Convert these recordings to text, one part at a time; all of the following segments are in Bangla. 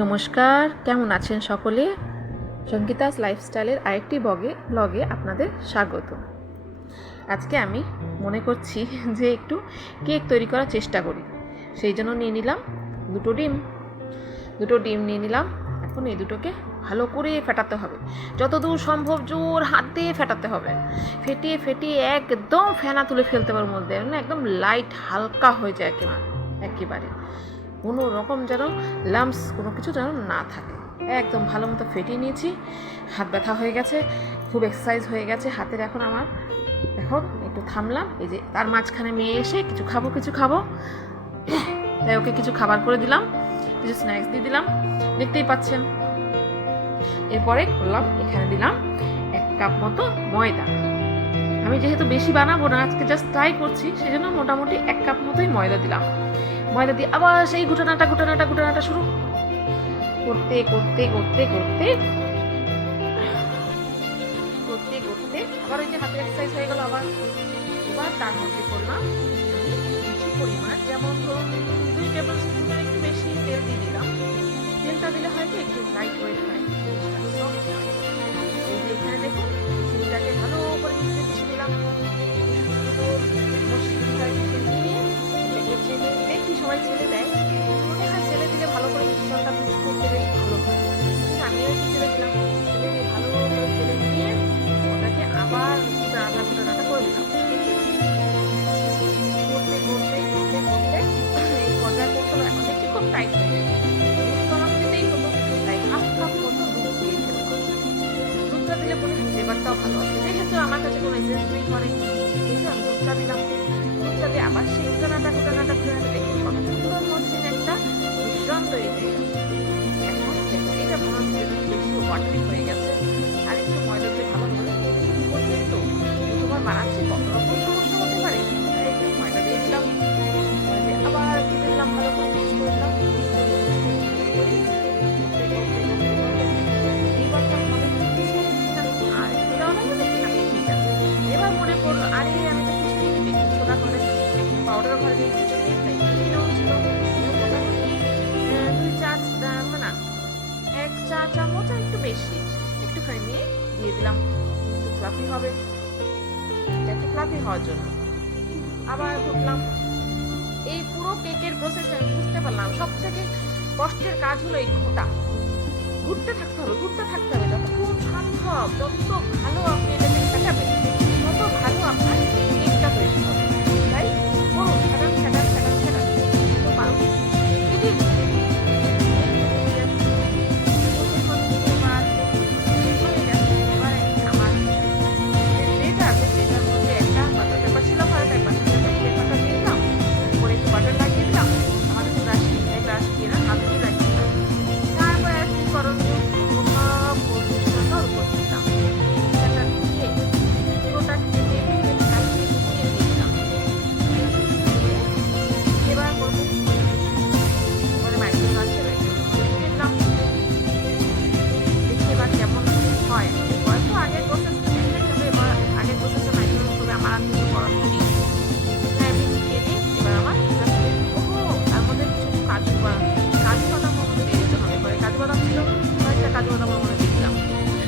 নমস্কার, কেমন আছেন সকলে? সঙ্গীতাস লাইফস্টাইলের আরেকটি ব্লগে আপনাদের স্বাগত। আজকে আমি মনে করছি যে একটু কেক তৈরি করার চেষ্টা করি। সেই জন্য নিয়ে নিলাম দুটো ডিম নিয়ে নিলাম। এখন এই দুটোকে ভালো করে ফেটাতে হবে, যতদূর সম্ভব জোর হাত দিয়ে ফেটাতে হবে। ফেটিয়ে একদম ফেনা তুলে ফেলতে হবে মধ্যে, একদম লাইট হালকা হয়ে যায় একেবারে কোনো রকম যেন লাম্পস কোনো কিছু যেন না থাকে। একদম ভালো মতো ফেটিয়ে নিয়েছি। হাত ব্যথা হয়ে গেছে, খুব এক্সারসাইজ হয়ে গেছে হাতের। এখন একটু থামলাম। এই যে তার মাঝখানে মেয়ে এসে কিছু খাবো তাই ওকে কিছু খাবার করে দিলাম, কিছু স্ন্যাক্স দিয়ে দিলাম, দেখতেই পাচ্ছেন। এরপরে করলাম, এখানে দিলাম 1 কাপ মতো ময়দা। আমি যেহেতু বেশি বানাবো না, আজকে জাস্ট ট্রাই করছি, সেই জন্য মোটামুটি 1 কাপ মতোই ময়দা দিলাম। ময়দা দিয়ে আবার সেই ঘুটানাটা শুরু করতে আবার ওই যে হাতের এক্সারসাইজ হয়ে গেল। এবার তার মধ্যে করলাম কিছু পরিমাণ, যেমন ধরুন 2 টেবিল স্পুনের একটু বেশি তেল দিয়ে দিলাম। তেলটা দিলে হয়তো একটু লাইট ওয়েট হয়। এই যে এখানে দেখুন, চিনিটাকে ভালো করে মিশিয়ে দিলাম। দেখি সবাই ছেলে দেয়, মনে হয় ছেলে দিলে ভালো করে মিশ্রণটা মিক্স করতে বেশ ভালো হয়। আমিও একটু ছেলে দিলাম, ভালো করে ছেলে নিয়ে ওটাকে আবার ঘুটানাটা করে দিলাম। করতে এই পর্যায়ে পৌঁছালো। এখন দেখছি খুব টাইট হয়ে গেছে। দুধ আমাকে দিতেই হতো, তাই হাফ কাপ মতো দুধ দিয়ে ফেললাম। দুধটা দিলে পরে ফ্লেভারটাও ভালো আসে। যেহেতু আমার কাছে কোনো এসেন্স নেই ঘরে, কিন্তু আমি দুধটা দিলাম। দুধটা দিয়ে আবার সেই ঘুটানাটা দেখুন কত সুন্দর মসৃণ একটা মিশ্রণ তৈরি হয়ে গেছে। এখন এটা মনে হচ্ছে বেশি ওয়াটারি হয়ে গেছে, আর একটু ময়দা দিয়ে ভালো করে করছি। তো তোমার বানাচ্ছি, কত রকম সমস্যা হতে পারে, তাই একটু ময়দা দিয়ে দিলাম। আবার একটু দিলাম, ভালো করে মিক্স করে দিলাম। এবার মনে পড়লো, আরে আমি তো কিছুই বেকিং সোডা ঘরে, বেকিং পাউডার ঘরে দিয়ে কিছু নেই, তাই কিনেও ছিল। এক চা চামচ একটু বেশি, একটুখানি নিয়ে দিয়ে দিলাম। একটু ফ্লাফি হবে, একটু ফ্লাফি হওয়ার জন্য। আবার ঘুরলাম। এই পুরো কেকের প্রসেস আমি বুঝতে পারলাম সব থেকে কষ্টের কাজ হলো এই ঘুরতে থাকতে হবে যতক্ষণ সম্ভব। যত ভালো আপনি এটাকে ফেটাবেন, তত ভালো আপনার কেকটা তৈরি হবে। তাই করুন, ফেটান তো পারুন।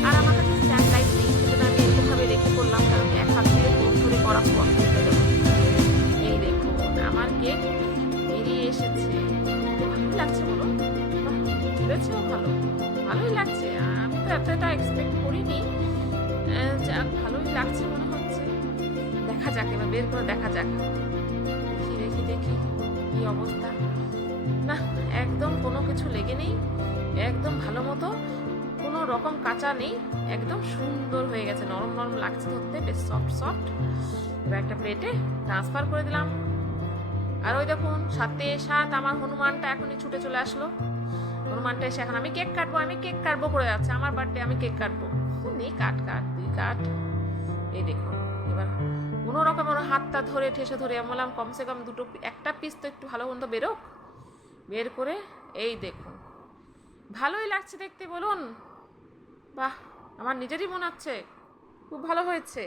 আর আমার কাছে স্ট্যান্ড লাইট নেই, সেজন্য আমি এরকমভাবে রেখে করলাম, কারণ এক হাত দিয়ে ফোন ধরে করা খুব অসুবিধা হয়ে যাবে। এই দেখুন আমার কেক বেরিয়ে এসেছে। ভালো লাগছে বলুন? ফুলেছেও ভালোই লাগছে। আমি তো এতটা এক্সপেক্ট করিনি। যাক, ভালোই লাগছে মনে হচ্ছে। দেখা যাক, এবার বের করে দেখা যাক। দেখি কি অবস্থা। না, একদম কোনো কিছু লেগে নেই, একদম ভালো মতো, কোনো রকম কাঁচা নেই, একদম সুন্দর হয়ে গেছে। নরম লাগছে ধরতে, বেশ সফট। এবার একটা প্লেটে ট্রান্সফার করে দিলাম। আর ওই দেখুন, সাথে আমার হনুমানটা এখনই ছুটে চলে আসলো। হনুমানটা এসে এখন আমি কেক কাটবো করে যাচ্ছে। আমার বার্থডে, আমি কেক কাটবো। নেই, তুই কাট। এই দেখুন, এবার কোনো রকম ওর হাতটা ঠেসে ধরে আমি বললাম কমসে কম একটা পিস তো একটু ভালো মন্দ বের করে এই দেখুন, ভালোই লাগছে দেখতে বলুন? বাহ, আমার নিজেরই মনে হচ্ছে খুব ভালো হয়েছে।